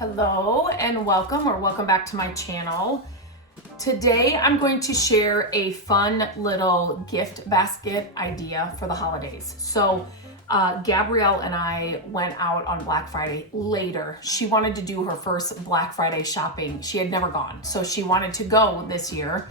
Hello and welcome back to my channel. Today I'm going to share a fun little gift basket idea for the holidays. So Gabrielle and I went out on Black Friday later. She wanted to do her first Black Friday shopping. She had never gone, so she wanted to go this year.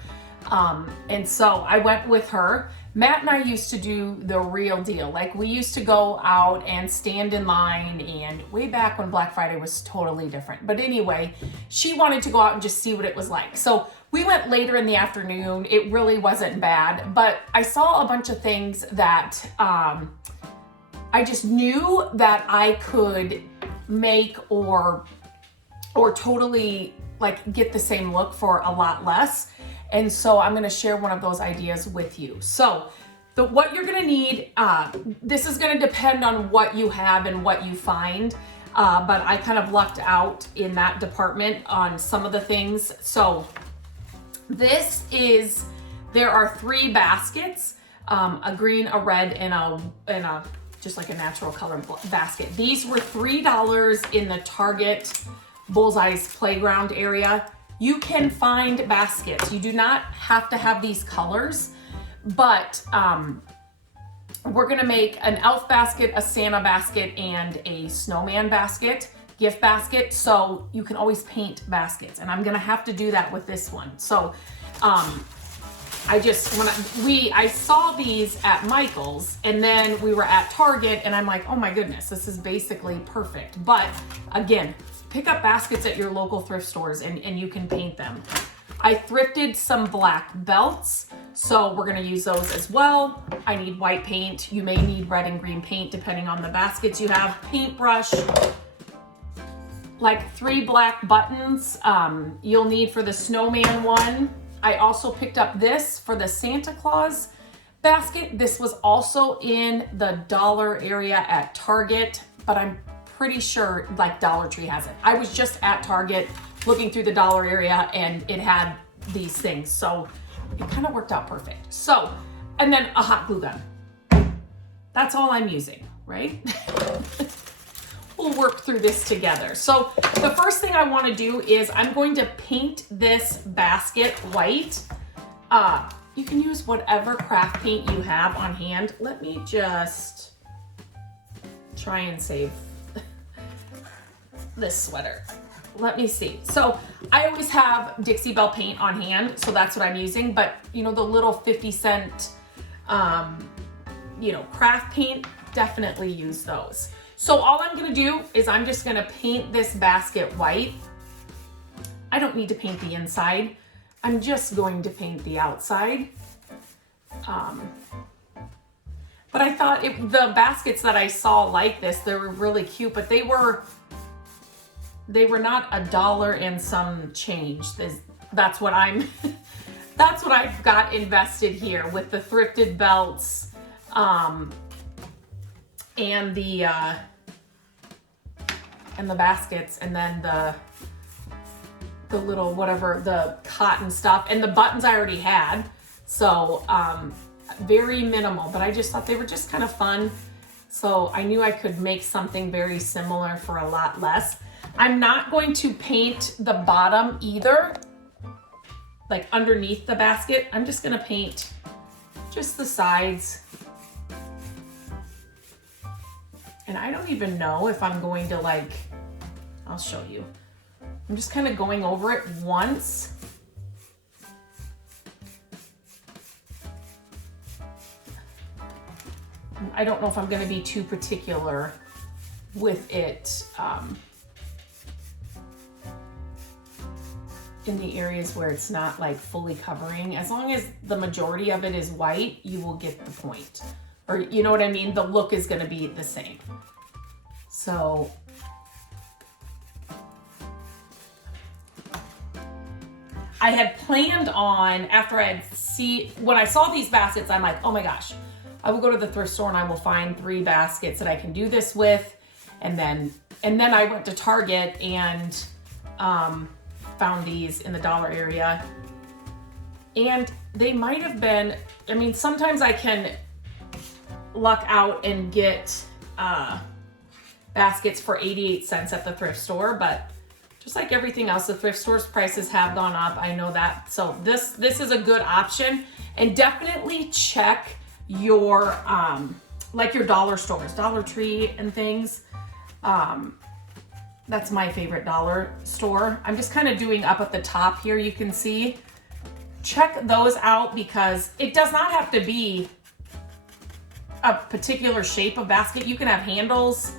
And so I went with her. Matt and I used to do the real deal. Like, we used to go out and stand in line, and way back when Black Friday was totally different. But anyway, she wanted to go out and just see what it was like. So we went later in the afternoon. It really wasn't bad, but I saw a bunch of things that I just knew that I could make or totally like get the same look for a lot less. And so I'm gonna share one of those ideas with you. So what you're gonna need, this is gonna depend on what you have and what you find, but I kind of lucked out in that department on some of the things. So there are 3 baskets, a green, a red, and a just like a natural color basket. These were $3 in the Target Bullseye's playground area. You can find baskets. You do not have to have these colors, but we're gonna make an elf basket, a Santa basket, and a snowman basket, gift basket. So you can always paint baskets, and I'm gonna have to do that with this one. So I saw these at Michael's, and then we were at Target, and I'm like, oh my goodness, this is basically perfect. But again, pick up baskets at your local thrift stores and you can paint them. I thrifted some black belts, so we're gonna use those as well. I need white paint. You may need red and green paint depending on the baskets you have. Paintbrush, like 3 black buttons you'll need for the snowman one. I also picked up this for the Santa Claus basket. This was also in the dollar area at Target, but I'm pretty sure like Dollar Tree has it. I was just at Target looking through the dollar area and it had these things. So it kind of worked out perfect. So, and then a hot glue gun. That's all I'm using, right? We'll work through this together. So the first thing I want to do is I'm going to paint this basket white. You can use whatever craft paint you have on hand. Let me just try and save this sweater. Let me see. So I always have Dixie Belle paint on hand, so that's what I'm using. But you know, the little 50-cent, craft paint, definitely use those. So all I'm gonna do is I'm just gonna paint this basket white. I don't need to paint the inside. I'm just going to paint the outside. But I thought the baskets that I saw like this, they were really cute, but they were not $1 and some change. That's what that's what I've got invested here with the thrifted belts, and the baskets, and then the little whatever, the cotton stuff, and the buttons I already had. So very minimal, but I just thought they were just kind of fun. So I knew I could make something very similar for a lot less. I'm not going to paint the bottom either, like underneath the basket. I'm just gonna paint just the sides. And I don't even know if I'm going to I'll show you. I'm just kind of going over it once. I don't know if I'm gonna be too particular with it. In the areas where it's not like fully covering, as long as the majority of it is white, you will get the point. Or you know what I mean? The look is gonna be the same. So I had planned on, when I saw these baskets, I'm like, oh my gosh, I will go to the thrift store and I will find 3 baskets that I can do this with. And then I went to Target and found these in the dollar area, and they might have been, I mean, sometimes I can luck out and get baskets for 88 cents at the thrift store, but just like everything else, the thrift stores prices have gone up. I know that. So this is a good option. And definitely check your, like your dollar stores, Dollar Tree and things. That's my favorite dollar store. I'm just kind of doing up at the top here, you can see. Check those out because it does not have to be a particular shape of basket. You can have handles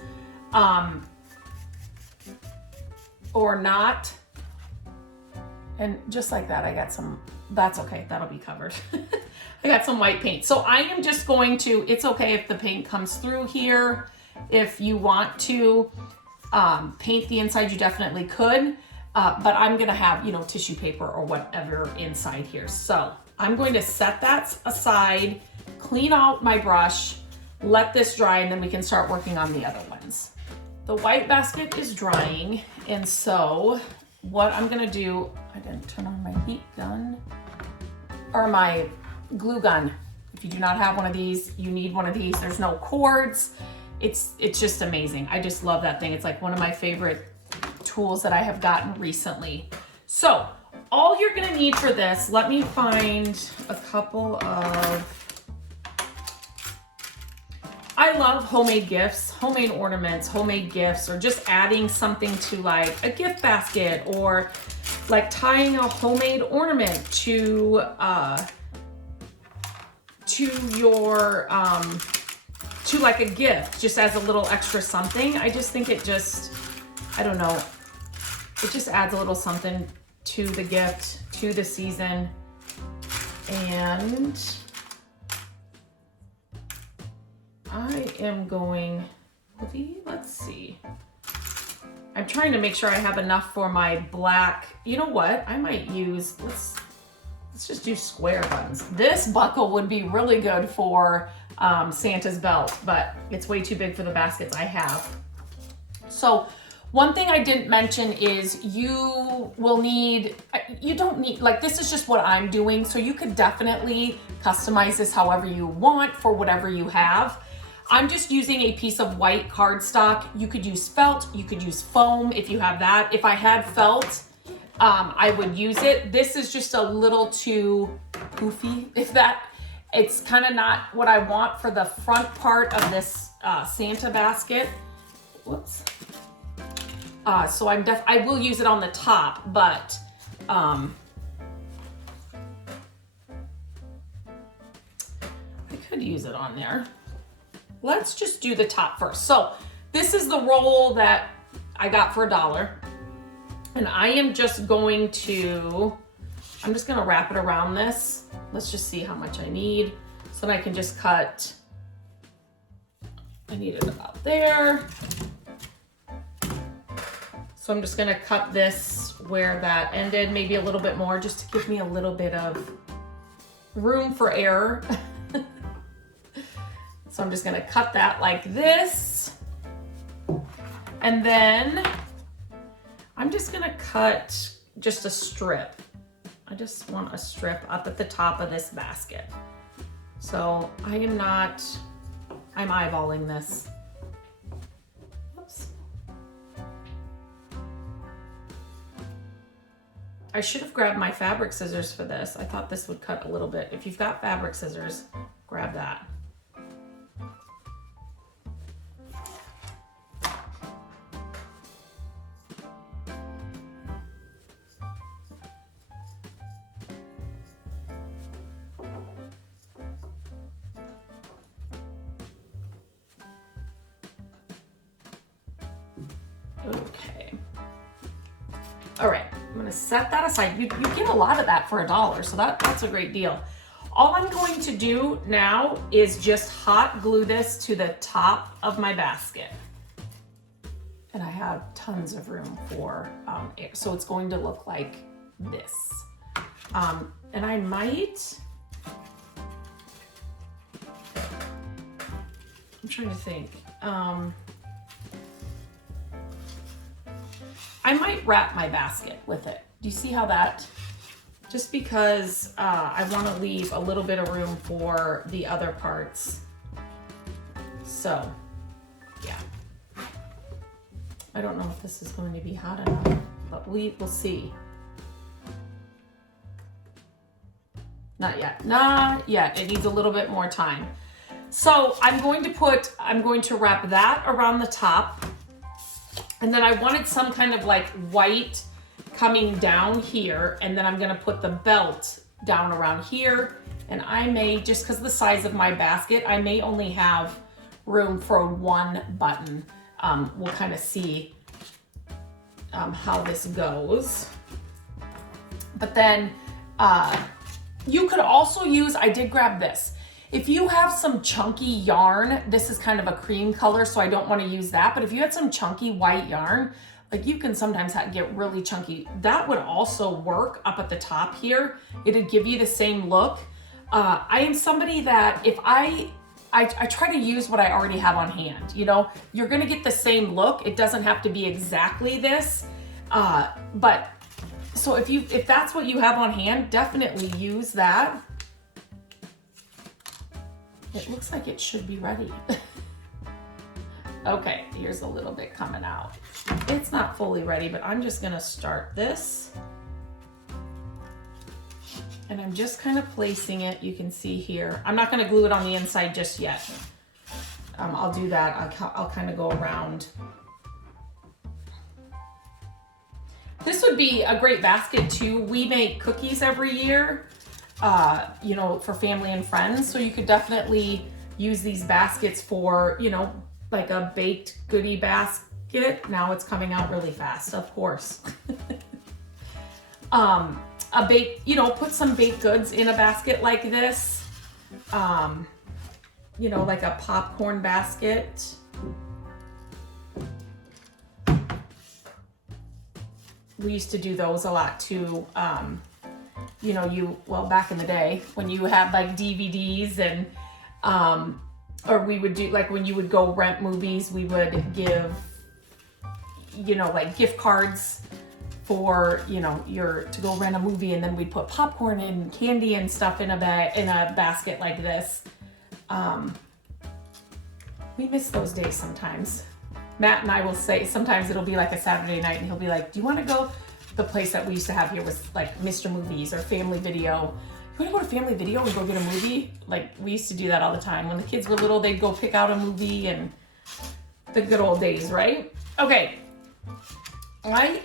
or not. And just like that, I got some, that's okay, that'll be covered. I got some white paint. So I am just going to, it's okay if the paint comes through here. If you want to paint the inside, you definitely could. But I'm gonna have, you know, tissue paper or whatever inside here. So I'm going to set that aside, clean out my brush, let this dry, and then we can start working on the other ones. The white basket is drying, and so what I'm gonna do, I didn't turn on my heat gun, or my glue gun. If you do not have one of these, you need one of these. There's no cords. It's just amazing. I just love that thing. It's like one of my favorite tools that I have gotten recently. So all you're gonna need for this, let me find a couple of, I love homemade gifts, homemade ornaments, homemade gifts, or just adding something to like a gift basket, or like tying a homemade ornament to your, to like a gift, just as a little extra something. I just think it just, I don't know, it just adds a little something to the gift, to the season. And I am going, let's see. I'm trying to make sure I have enough for my black. You know what? I might use, let's just do square buttons. This buckle would be really good for Santa's belt, but it's way too big for the baskets I have. So one thing I didn't mention is you will need, you don't need, like this is just what I'm doing, so you could definitely customize this however you want for whatever you have. I'm just using a piece of white cardstock. You could use felt, you could use foam if you have that. If I had felt, I would use it. This is just a little too goofy, if that, it's kind of not what I want for the front part of this Santa basket. Whoops. So I will use it on the top, but I could use it on there. Let's just do the top first. So this is the roll that I got for $1. And I am just going to, I'm just gonna wrap it around this. Let's just see how much I need. So then I can just cut, I need it about there. So I'm just gonna cut this where that ended, maybe a little bit more, just to give me a little bit of room for error. So I'm just gonna cut that like this. And then I'm just gonna cut just a strip. I just want a strip up at the top of this basket. So I'm eyeballing this. Whoops. I should have grabbed my fabric scissors for this. I thought this would cut a little bit. If you've got fabric scissors, grab that. Okay. All right, I'm gonna set that aside. You get a lot of that for $1, so that's a great deal. All I'm going to do now is just hot glue this to the top of my basket. And I have tons of room for air, so it's going to look like this. And I might, I'm trying to think. I might wrap my basket with it. Do you see how that, just because I want to leave a little bit of room for the other parts. So, yeah. I don't know if this is going to be hot enough. but we will see. Not yet, not yet. It needs a little bit more time. So I'm going to wrap that around the top. And then I wanted some kind of like white coming down here. And then I'm gonna put the belt down around here. And I may, just because of the size of my basket, I may only have room for one button. We'll kind of see how this goes. But then you could also use, I did grab this. If you have some chunky yarn, this is kind of a cream color, so I don't want to use that. But if you had some chunky white yarn, like you can sometimes get really chunky, that would also work up at the top here. It'd give you the same look. I am somebody that if I try to use what I already have on hand, you know, you're gonna get the same look. It doesn't have to be exactly this, but so if that's what you have on hand, definitely use that. It looks like it should be ready. Okay, here's a little bit coming out. It's not fully ready, but I'm just gonna start this. And I'm just kind of placing it, you can see here. I'm not gonna glue it on the inside just yet. I'll do that, I'll kind of go around. This would be a great basket too. We make cookies every year, you know, for family and friends. So you could definitely use these baskets for, you know, like a baked goodie basket. Now it's coming out really fast, of course. A baked, you know, put some baked goods in a basket like this. You know, like a popcorn basket. We used to do those a lot too. You know, well, back in the day when you had like DVDs and, or we would do, like when you would go rent movies, we would give, you know, like gift cards for, you know, to go rent a movie, and then we'd put popcorn and candy and stuff in a basket like this. We miss those days sometimes. Matt and I will say, sometimes it'll be like a Saturday night and he'll be like, do you want to go? The place that we used to have here was like Mr. Movies or Family Video. You want to go to Family Video and go get a movie? Like we used to do that all the time. When the kids were little, they'd go pick out a movie, and the good old days, right? Okay. I'm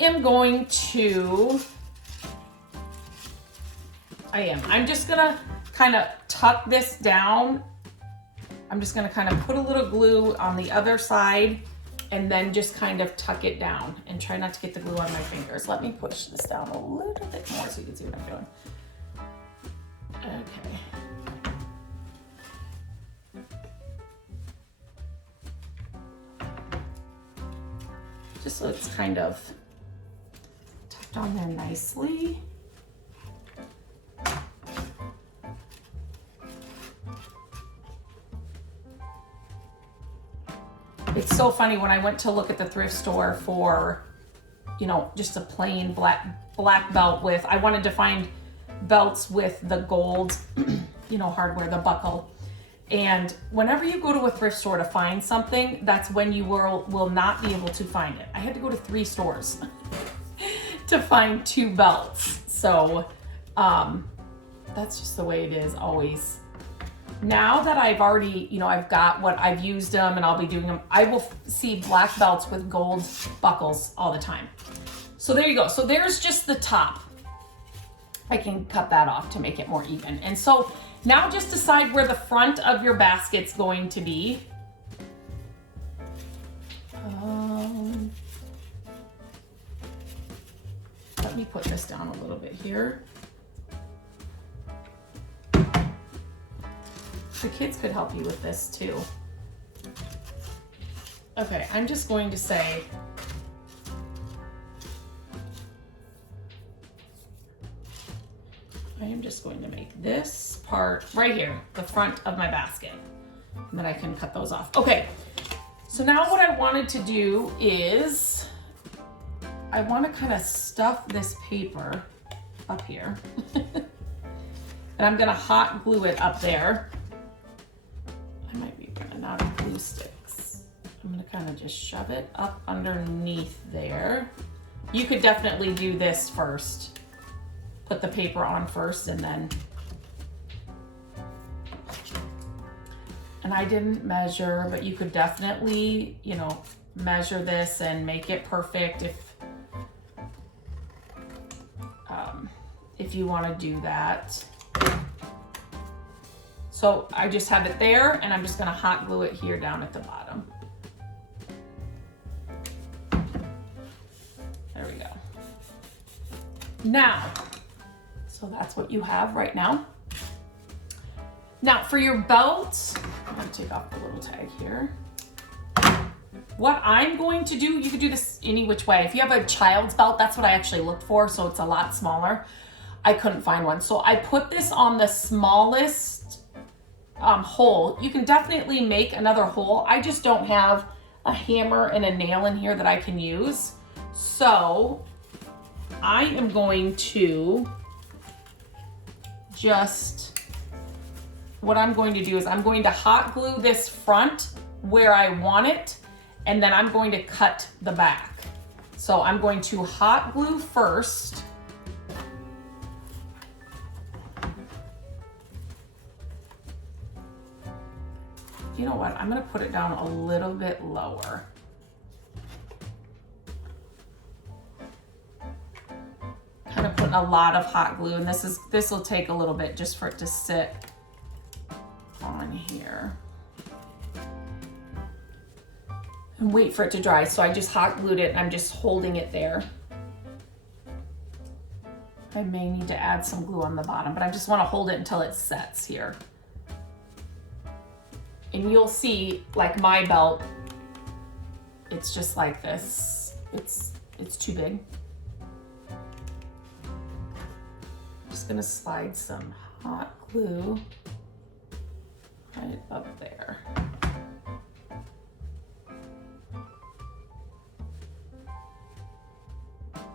just gonna kind of tuck this down. I'm just gonna kind of put a little glue on the other side and then just kind of tuck it down and try not to get the glue on my fingers. Let me push this down a little bit more so you can see what I'm doing. Okay. Just so it's kind of tucked on there nicely. It's so funny, when I went to look at the thrift store for, you know, just a plain black belt with, I wanted to find belts with the gold, you know, hardware, the buckle. And whenever you go to a thrift store to find something, that's when you will not be able to find it. I had to go to 3 stores to find 2 belts. So that's just the way it is always. Now that I've already, you know, I've got what I've used them and I'll be doing them, I will see black belts with gold buckles all the time. So there you go. So there's just the top. I can cut that off to make it more even. And so now just decide where the front of your basket's going to be. Let me put this down a little bit here. The kids could help you with this too. Okay, I'm just going to say, I am just going to make this part right here, the front of my basket, and then I can cut those off. Okay, so now what I wanted to do is, I want to kind of stuff this paper up here. And I'm gonna hot glue it up there. I might be running out of glue sticks. I'm gonna kind of just shove it up underneath there. You could definitely do this first. Put the paper on first and then, and I didn't measure, but you could definitely, you know, measure this and make it perfect if you want to do that. So I just have it there and I'm just going to hot glue it here down at the bottom. There we go. Now, so that's what you have right now. Now for your belt, I'm going to take off the little tag here. What I'm going to do, you could do this any which way. If you have a child's belt, that's what I actually looked for, so it's a lot smaller. I couldn't find one. So I put this on the smallest hole. You can definitely make another hole. I just don't have a hammer and a nail in here that I can use. So I am going to what I'm going to do is I'm going to hot glue this front where I want it, and then I'm going to cut the back. So I'm going to hot glue first. You know what? I'm going to put it down a little bit lower. Kind of putting a lot of hot glue, and this will take a little bit just for it to sit on here. And wait for it to dry. So I just hot glued it and I'm just holding it there. I may need to add some glue on the bottom, but I just want to hold it until it sets here. And you'll see, like my belt, it's just like this. It's too big. I'm just gonna slide some hot glue right up there.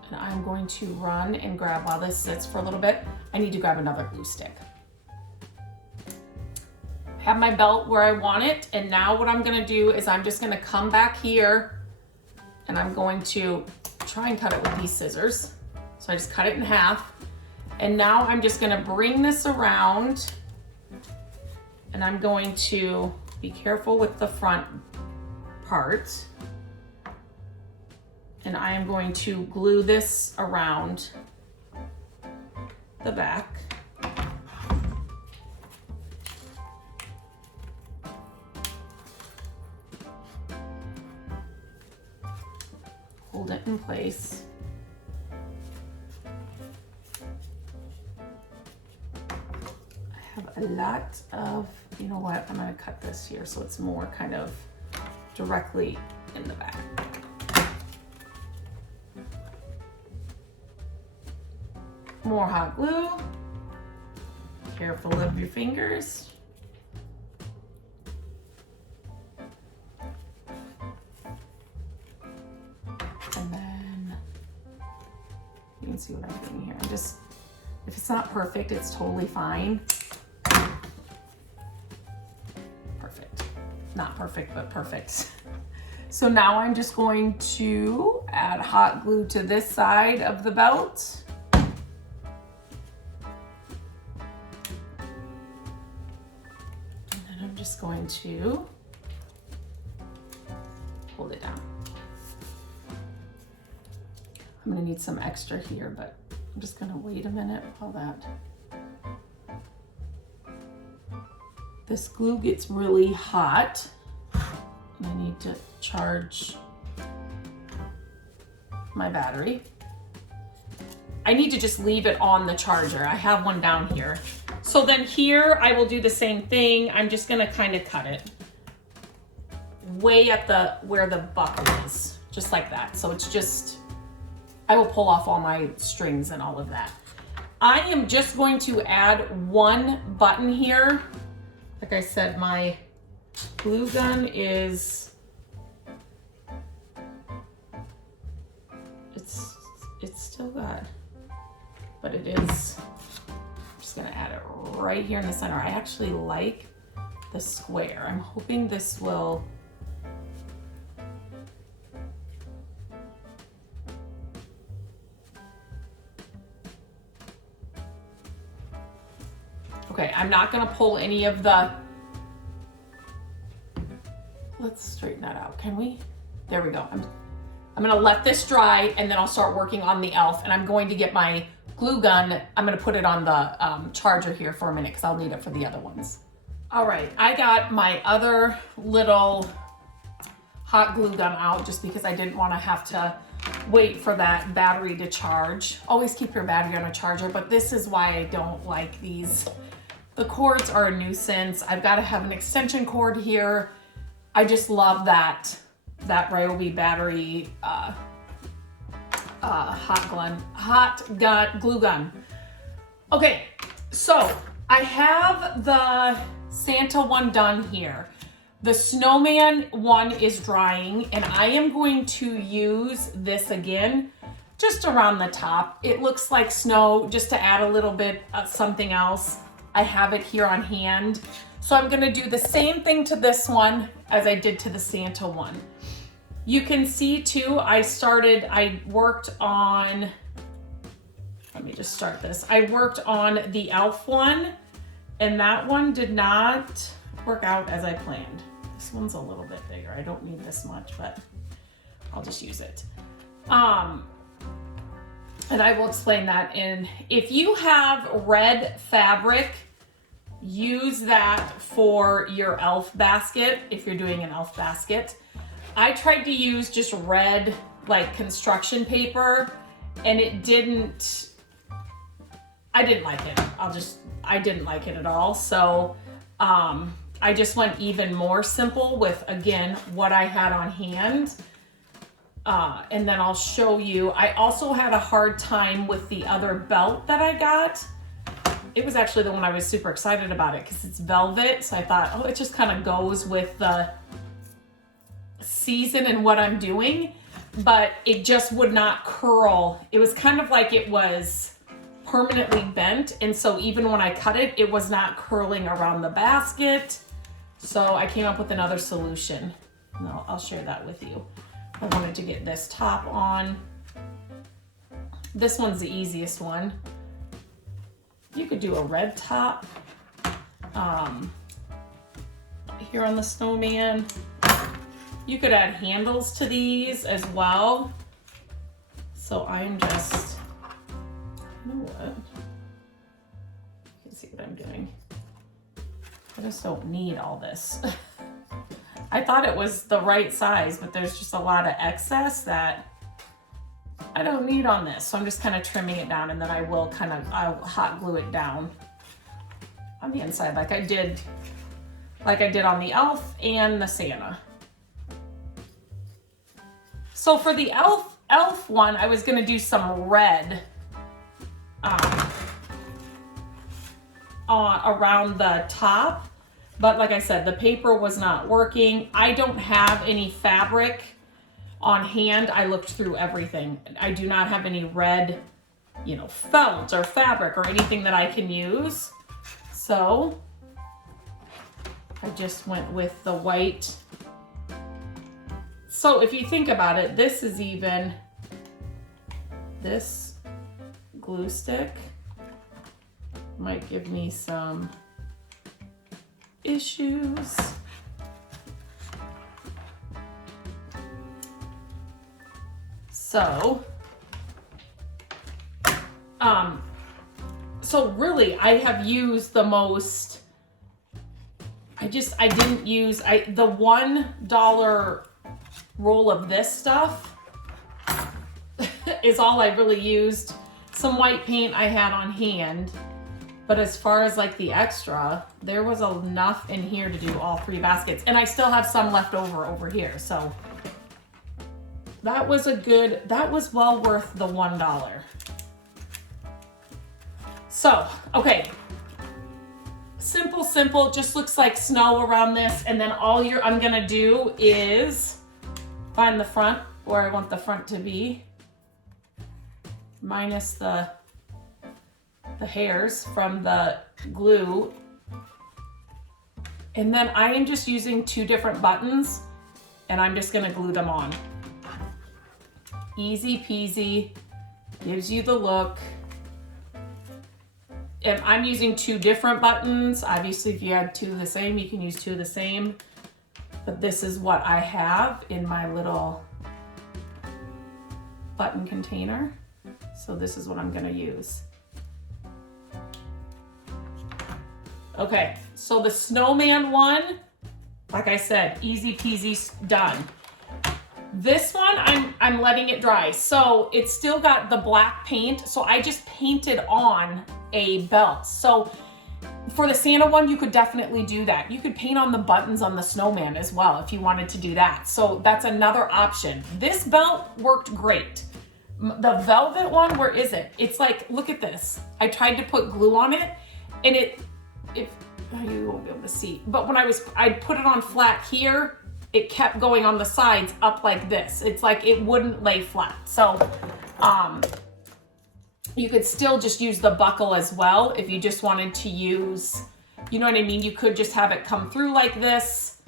And I'm going to run and grab, while this sits for a little bit, I need to grab another glue stick. Have my belt where I want it, and now what I'm gonna do is I'm just gonna come back here and I'm going to try and cut it with these scissors. So I just cut it in half, and now I'm just gonna bring this around, and I'm going to be careful with the front part, and I am going to glue this around the back. Hold it in place. I have a lot of, you know what, I'm gonna cut this here so it's more kind of directly in the back. More hot glue. Careful of your fingers. And then you can see what I'm doing here. If it's not perfect, it's totally fine. Perfect. Not perfect, but perfect. So now I'm just going to add hot glue to this side of the belt. And then I'm just going to hold it down. I'm gonna need some extra here, but I'm just gonna wait a minute while this glue gets really hot. And I need to charge my battery. I need to just leave it on the charger. I have one down here. So then here I will do the same thing. I'm just gonna kind of cut it way at where the buckle is, just like that. So it's just, I will pull off all my strings and all of that. I am just going to add one button here. Like I said, my glue gun is, it's still got, but it is, I'm just gonna add it right here in the center. I actually like the square. I'm hoping this will, I'm not gonna pull any of the, let's straighten that out, can we? There we go. I'm gonna let this dry and then I'll start working on the e.l.f. and I'm going to get my glue gun. I'm gonna put it on the charger here for a minute because I'll need it for the other ones. All right, I got my other little hot glue gun out just because I didn't wanna have to wait for that battery to charge. Always keep your battery on a charger, but this is why I don't like these. The cords are a nuisance. I've gotta have an extension cord here. I just love that Ryobi battery glue gun. Okay, so I have the Santa one done here. The Snowman one is drying and I am going to use this again just around the top. It looks like snow, just to add a little bit of something else. I have it here on hand. So I'm gonna do the same thing to this one as I did to the Santa one. You can see too, I worked on, let me just start this. I worked on the e.l.f. one and that one did not work out as I planned. This one's a little bit bigger. I don't need this much, but I'll just use it. And I will explain that in, if you have red fabric, use that for your e.l.f. basket, if you're doing an e.l.f. basket. I tried to use just red, like construction paper, and I didn't like it. I didn't like it at all. So, I just went even more simple with, again, what I had on hand. And then I'll show you. I also had a hard time with the other belt that I got. It was actually the one I was super excited about it because it's velvet. So I thought, oh, it just kind of goes with the season and what I'm doing. But it just would not curl. It was kind of like it was permanently bent. And so even when I cut it, it was not curling around the basket. So I came up with another solution. No, I'll share that with you. I wanted to get this top on. This one's the easiest one. You could do a red top here on the Snowman. You could add handles to these as well. So I'm just, you know what? You can see what I'm doing. I just don't need all this. I thought it was the right size, but there's just a lot of excess that I don't need on this. So I'm just kind of trimming it down and then I'll hot glue it down on the inside like I did on the e.l.f. and the Santa. So for the e.l.f. one, I was gonna do some red around the top. But like I said, the paper was not working. I don't have any fabric on hand. I looked through everything. I do not have any red, felt or fabric or anything that I can use. So I just went with the white. So if you think about it, this glue stick might give me some issues. So really I have used the most, the $1 roll of this stuff is all I really used. Some white paint I had on hand. But as far as like the extra, there was enough in here to do all 3 baskets. And I still have some left over here. So that was well worth the $1. So, okay. Simple, just looks like snow around this. And then I'm gonna do is find the front where I want the front to be. Minus the hairs from the glue. And then I am just using 2 different buttons and I'm just gonna glue them on. Easy peasy, gives you the look. and I'm using 2 different buttons. Obviously, if you had 2 of the same, you can use 2 of the same. But this is what I have in my little button container. So this is what I'm gonna use. Okay, so the Snowman one, like I said, easy peasy, done. This one, I'm letting it dry. So it's still got the black paint, so I just painted on a belt. So for the Santa one, you could definitely do that. You could paint on the buttons on the Snowman as well if you wanted to do that. So that's another option. This belt worked great. The velvet one, where is it? It's like, look at this. I tried to put glue on it, and you won't be able to see, but when I put it on flat here, it kept going on the sides up like this. It's like it wouldn't lay flat. So you could still just use the buckle as well if you just wanted to use, you know what I mean? You could just have it come through like this,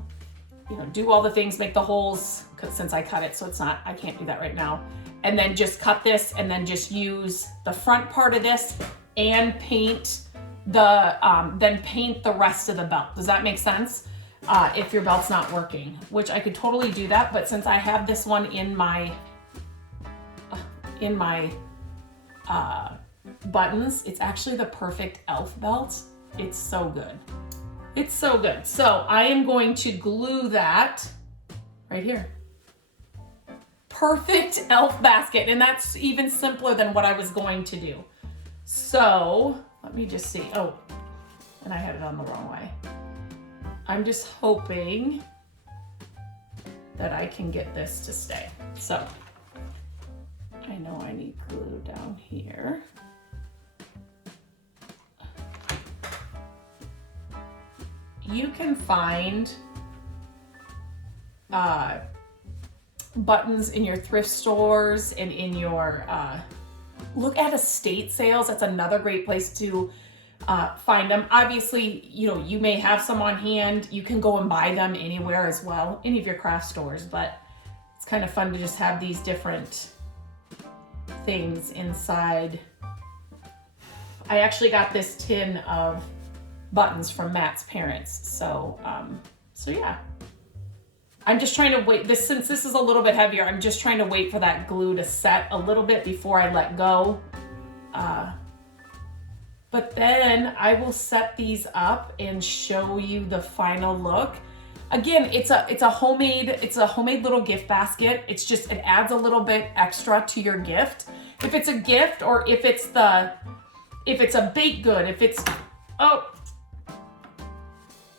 you know, do all the things, make the holes, because since I cut it, so I can't do that right now. And then just cut this and then just use the front part of this and paint then paint the rest of the belt. Does that make sense? If your belt's not working, which I could totally do that, but since I have this one in my buttons, it's actually the perfect elf belt. It's so good. It's so good. So I am going to glue that right here. Perfect elf basket, and that's even simpler than what I was going to do. So let me just see. Oh, and I had it on the wrong way. I'm just hoping that I can get this to stay. So I know I need glue down here. You can find buttons in your thrift stores and in your, look at estate sales. That's another great place to find them. Obviously, you know, you may have some on hand. You can go and buy them anywhere as well, any of your craft stores, but it's kind of fun to just have these different things inside. I actually got this tin of buttons from Matt's parents. So yeah. I'm just trying to wait since this is a little bit heavier, I'm just trying to wait for that glue to set a little bit before I let go. But then I will set these up and show you the final look. Again, it's a homemade little gift basket. It's just, it adds a little bit extra to your gift. If it's a gift or if it's a baked good,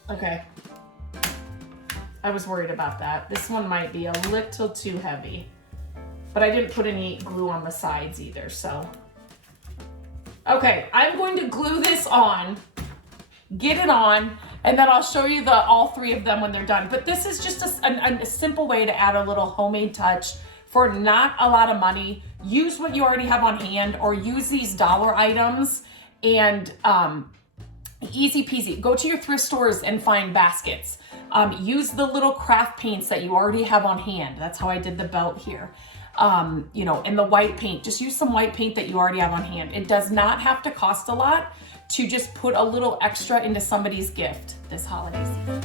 okay. I was worried about that. This one might be a little too heavy, but I didn't put any glue on the sides either, so. Okay, I'm going to glue this on, get it on, and then I'll show you all 3 of them when they're done. But this is just a simple way to add a little homemade touch for not a lot of money. Use what you already have on hand or use these dollar items and easy peasy. Go to your thrift stores and find baskets. Use the little craft paints that you already have on hand. That's how I did the belt here. You know, and the white paint, just use some white paint that you already have on hand. It does not have to cost a lot to just put a little extra into somebody's gift this holiday season.